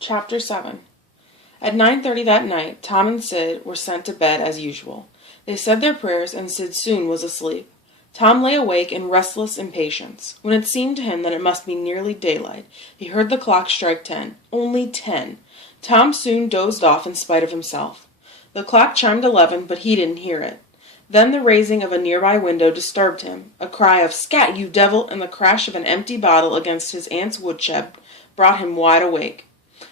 Chapter 7. At 9:30 that night, Tom and Sid were sent to bed as usual. They said their prayers, and Sid soon was asleep. Tom lay awake in restless impatience. When it seemed to him that it must be nearly daylight, he heard the clock strike 10. Only 10. Tom soon dozed off in spite of himself. The clock chimed 11, but he didn't hear it. Then the raising of a nearby window disturbed him. A cry of "Scat, you devil!" and the crash of an empty bottle against his aunt's woodshed brought him wide awake.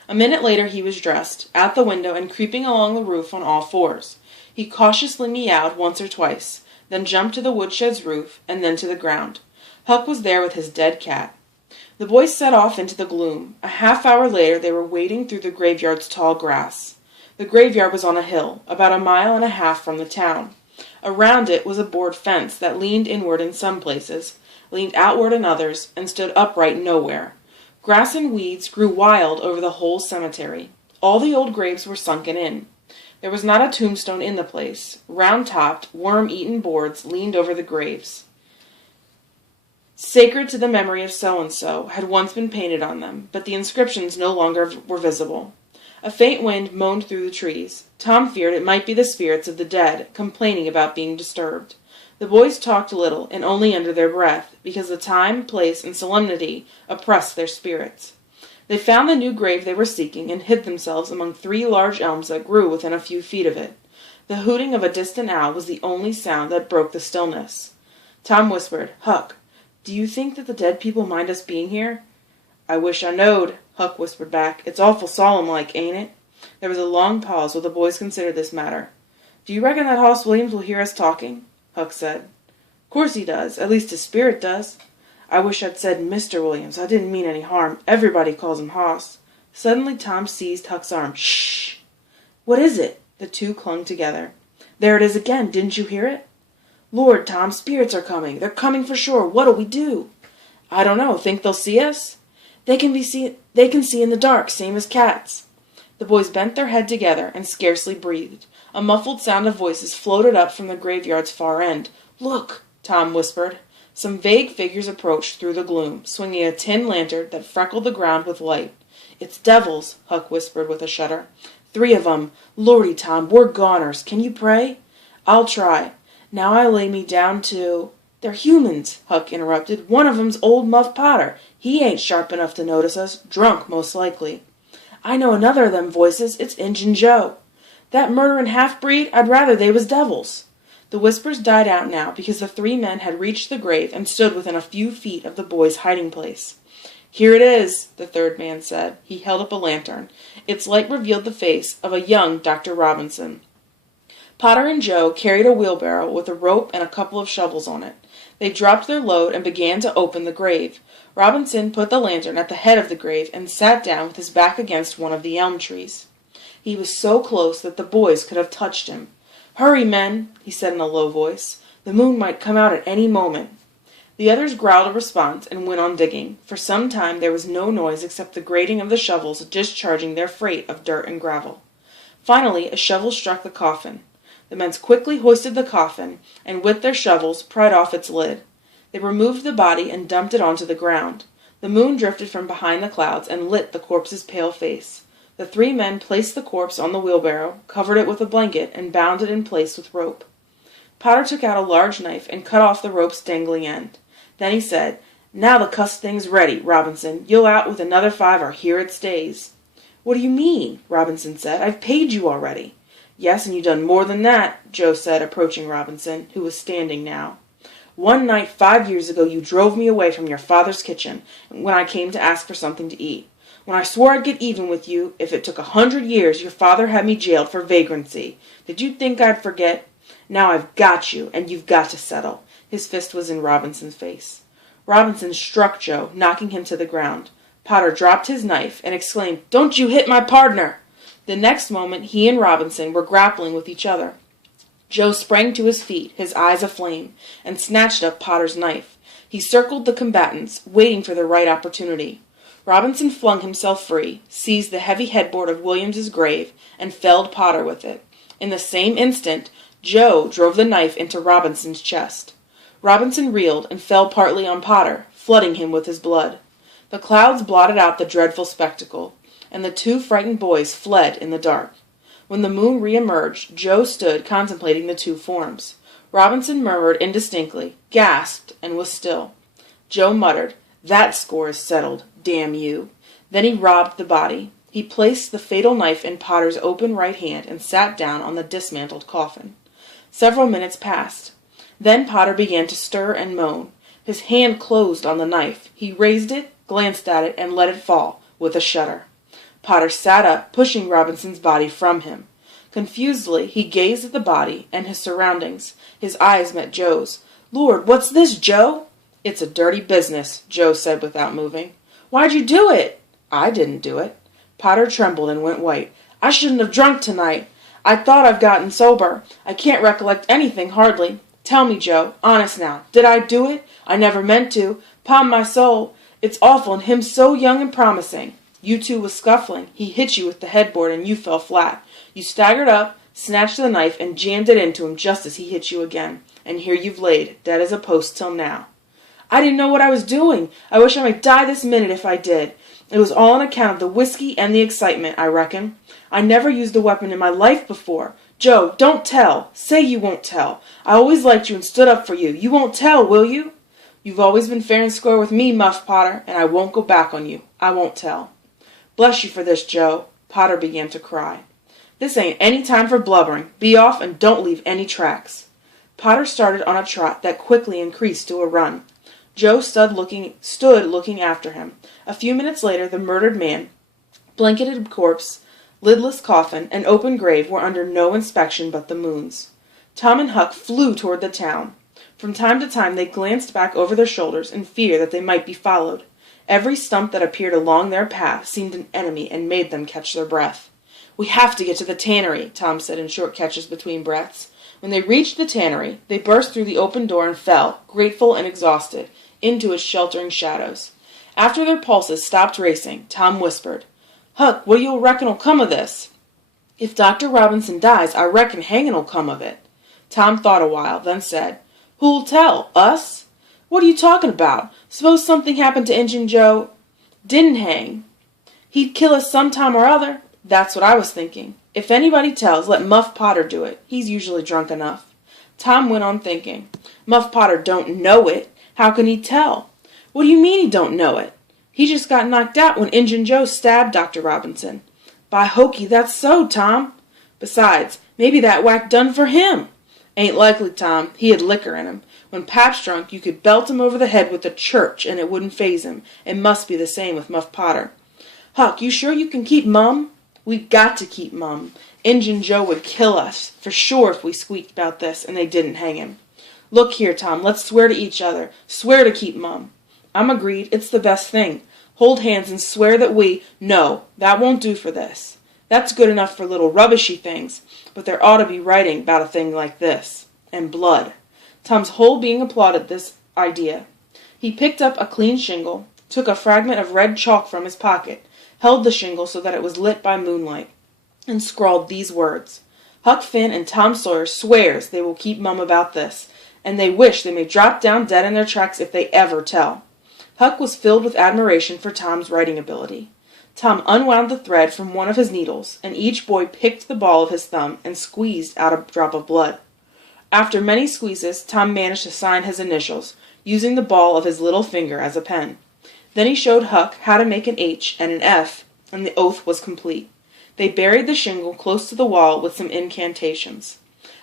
A minute later he was dressed, at the window, and creeping along the roof on all fours. He cautiously meowed once or twice, then jumped to the woodshed's roof, and then to the ground. Huck was there with his dead cat. The boys set off into the gloom. A half-hour later they were wading through the graveyard's tall grass. The graveyard was on a hill, about 1.5 miles from the town. Around it was a board fence that leaned inward in some places, leaned outward in others, and stood upright nowhere. Grass and weeds grew wild over the whole cemetery. All the old graves were sunken in. There was not a tombstone in the place. Round-topped, worm-eaten boards leaned over the graves. "Sacred to the memory of so-and-so" had once been painted on them, but the inscriptions no longer were visible. A faint wind moaned through the trees. Tom feared it might be the spirits of the dead, complaining about being disturbed. The boys talked little, and only under their breath, because the time, place, and solemnity oppressed their spirits. They found the new grave they were seeking, and hid themselves among 3 large elms that grew within a few feet of it. The hooting of a distant owl was the only sound that broke the stillness. Tom whispered, "Huck, do you think that the dead people mind us being here?" "I wish I knowed," Huck whispered back. "It's awful solemn-like, ain't it?" There was a long pause while the boys considered this matter. "Do you reckon that Hoss Williams will hear us talking?" Huck said. "Course he does. At least his spirit does." "I wish I'd said Mr. Williams. I didn't mean any harm. Everybody calls him Hoss." Suddenly Tom seized Huck's arm. "Shh!" "What is it?" The two clung together. "There it is again. Didn't you hear it?" "Lord, Tom, spirits are coming. They're coming for sure. What'll we do?" "I don't know. Think they'll see us?" They can see in the dark, same as cats." The boys bent their head together and scarcely breathed. A muffled sound of voices floated up from the graveyard's far end. "Look!" Tom whispered. Some vague figures approached through the gloom, swinging a tin lantern that freckled the ground with light. "It's devils," Huck whispered with a shudder. "3 of 'em. Lordy, Tom, we're goners. Can you pray?" "I'll try. Now I lay me down to—" "They're humans," Huck interrupted. "One of 'em's old Muff Potter. He ain't sharp enough to notice us. Drunk, most likely." "I know another of them voices. It's Injun Joe." "That murderin' half-breed? I'd rather they was devils." The whispers died out now, because the 3 men had reached the grave and stood within a few feet of the boys' hiding place. "Here it is," the 3rd man said. He held up a lantern. Its light revealed the face of a young Dr. Robinson. Potter and Joe carried a wheelbarrow with a rope and a couple of shovels on it. They dropped their load and began to open the grave. Robinson put the lantern at the head of the grave and sat down with his back against one of the elm trees. He was so close that the boys could have touched him. "Hurry, men," he said in a low voice. "The moon might come out at any moment." The others growled a response and went on digging. For some time there was no noise except the grating of the shovels discharging their freight of dirt and gravel. Finally a shovel struck the coffin. The men quickly hoisted the coffin, and with their shovels pried off its lid. They removed the body and dumped it onto the ground. The moon drifted from behind the clouds and lit the corpse's pale face. The 3 men placed the corpse on the wheelbarrow, covered it with a blanket, and bound it in place with rope. Potter took out a large knife and cut off the rope's dangling end. Then he said, "Now the cussed thing's ready, Robinson. You'll out with another 5 or here it stays." "What do you mean?" Robinson said. "I've paid you already." "Yes, and you done more than that," Joe said, approaching Robinson, who was standing now. "One night 5 years ago you drove me away from your father's kitchen when I came to ask for something to eat. When I swore I'd get even with you, if it took 100 years, your father had me jailed for vagrancy. Did you think I'd forget? Now I've got you, and you've got to settle." His fist was in Robinson's face. Robinson struck Joe, knocking him to the ground. Potter dropped his knife and exclaimed, "Don't you hit my pardner!" The next moment he and Robinson were grappling with each other. Joe sprang to his feet, his eyes aflame, and snatched up Potter's knife. He circled the combatants, waiting for the right opportunity. Robinson flung himself free, seized the heavy headboard of Williams's grave, and felled Potter with it. In the same instant, Joe drove the knife into Robinson's chest. Robinson reeled and fell partly on Potter, flooding him with his blood. The clouds blotted out the dreadful spectacle. and the two frightened boys fled in the dark. When the moon re-emerged, Joe stood contemplating the two forms. Robinson murmured indistinctly, gasped, and was still. Joe muttered, "That score is settled, damn you." Then he robbed the body. He placed the fatal knife in Potter's open right hand and sat down on the dismantled coffin. Several minutes passed. Then Potter began to stir and moan. His hand closed on the knife. He raised it, glanced at it, and let it fall, with a shudder. Potter sat up, pushing Robinson's body from him. Confusedly, he gazed at the body and his surroundings. His eyes met Joe's. "Lord, what's this, Joe?" "It's a dirty business," Joe said without moving. "Why'd you do it?" "I didn't do it." Potter trembled and went white. "I shouldn't have drunk tonight. I thought I've gotten sober. I can't recollect anything, hardly. Tell me, Joe, honest now, did I do it? I never meant to. 'Pon my soul, it's awful, and him so young and promising. You two was scuffling. He hit you with the headboard, and you fell flat. You staggered up, snatched the knife, and jammed it into him just as he hit you again. And here you've laid, dead as a post till now." "I didn't know what I was doing. I wish I might die this minute if I did. It was all on account of the whiskey and the excitement, I reckon. I never used a weapon in my life before. Joe, don't tell. Say you won't tell. I always liked you and stood up for you. You won't tell, will you?" "You've always been fair and square with me, Muff Potter, and I won't go back on you. I won't tell." "Bless you for this, Joe." Potter began to cry. "This ain't any time for blubbering. Be off and don't leave any tracks." Potter started on a trot that quickly increased to a run. Joe stood looking after him. A few minutes later, the murdered man, blanketed corpse, lidless coffin, and open grave were under no inspection but the moon's. Tom and Huck flew toward the town. From time to time they glanced back over their shoulders in fear that they might be followed. Every stump that appeared along their path seemed an enemy and made them catch their breath. "We have to get to the tannery," Tom said in short catches between breaths. When they reached the tannery, they burst through the open door and fell, grateful and exhausted, into its sheltering shadows. After their pulses stopped racing, Tom whispered, "Huck, what do you reckon'll come of this?" "If Dr. Robinson dies, I reckon hanging'll come of it." Tom thought a while, then said, "Who'll tell? Us?" "What are you talking about? Suppose something happened to Injun Joe didn't hang. He'd kill us some time or other." "That's what I was thinking. If anybody tells, let Muff Potter do it. He's usually drunk enough." Tom went on thinking. "Muff Potter don't know it. How can he tell?" "What do you mean he don't know it? He just got knocked out when Injun Joe stabbed Dr. Robinson." "By hokey, that's so, Tom." "Besides, maybe that whack done for him." "Ain't likely, Tom. He had liquor in him. When Pap's drunk, you could belt him over the head with the church, and it wouldn't faze him. It must be the same with Muff Potter." "Huck, you sure you can keep mum?" "We've got to keep mum. Injun Joe would kill us, for sure, if we squeaked about this, and they didn't hang him. Look here, Tom, let's swear to each other. Swear to keep mum." "I'm agreed. It's the best thing. Hold hands and swear that we—" "No, that won't do for this. That's good enough for little rubbishy things, but there ought to be writing about a thing like this. And blood." Tom's whole being applauded this idea. He picked up a clean shingle, took a fragment of red chalk from his pocket, held the shingle so that it was lit by moonlight, and scrawled these words: "Huck Finn and Tom Sawyer swears they will keep mum about this, and they wish they may drop down dead in their tracks if they ever tell." Huck was filled with admiration for Tom's writing ability. Tom unwound the thread from one of his needles, and each boy picked the ball of his thumb and squeezed out a drop of blood. After many squeezes, Tom managed to sign his initials, using the ball of his little finger as a pen. Then he showed Huck how to make an H and an F, and the oath was complete. They buried the shingle close to the wall with some incantations.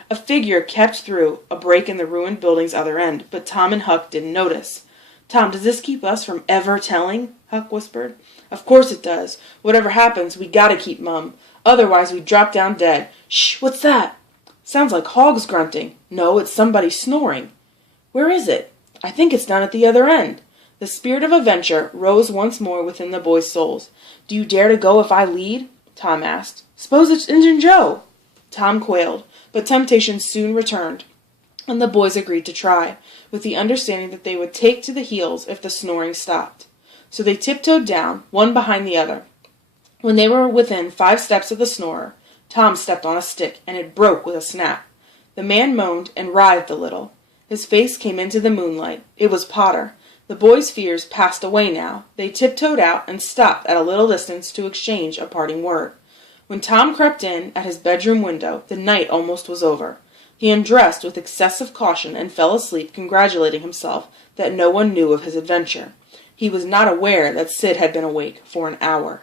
A figure kept through a break in the ruined building's other end, but Tom and Huck didn't notice. "Tom, does this keep us from ever telling?" Huck whispered. "Of course it does. Whatever happens, we gotta keep mum. Otherwise we drop down dead. Shh, what's that?" "Sounds like hogs grunting." "No, it's somebody snoring." "Where is it?" "I think it's down at the other end." The spirit of adventure rose once more within the boys' souls. "Do you dare to go if I lead?" Tom asked. "Suppose it's Injun Joe?" Tom quailed, but temptation soon returned, and the boys agreed to try, with the understanding that they would take to the heels if the snoring stopped. So they tiptoed down, one behind the other. When they were within 5 steps of the snorer, Tom stepped on a stick, and it broke with a snap. The man moaned and writhed a little. His face came into the moonlight. It was Potter. The boys' fears passed away now. They tiptoed out and stopped at a little distance to exchange a parting word. When Tom crept in at his bedroom window, the night almost was over. He undressed with excessive caution and fell asleep congratulating himself that no one knew of his adventure. He was not aware that Sid had been awake for an hour.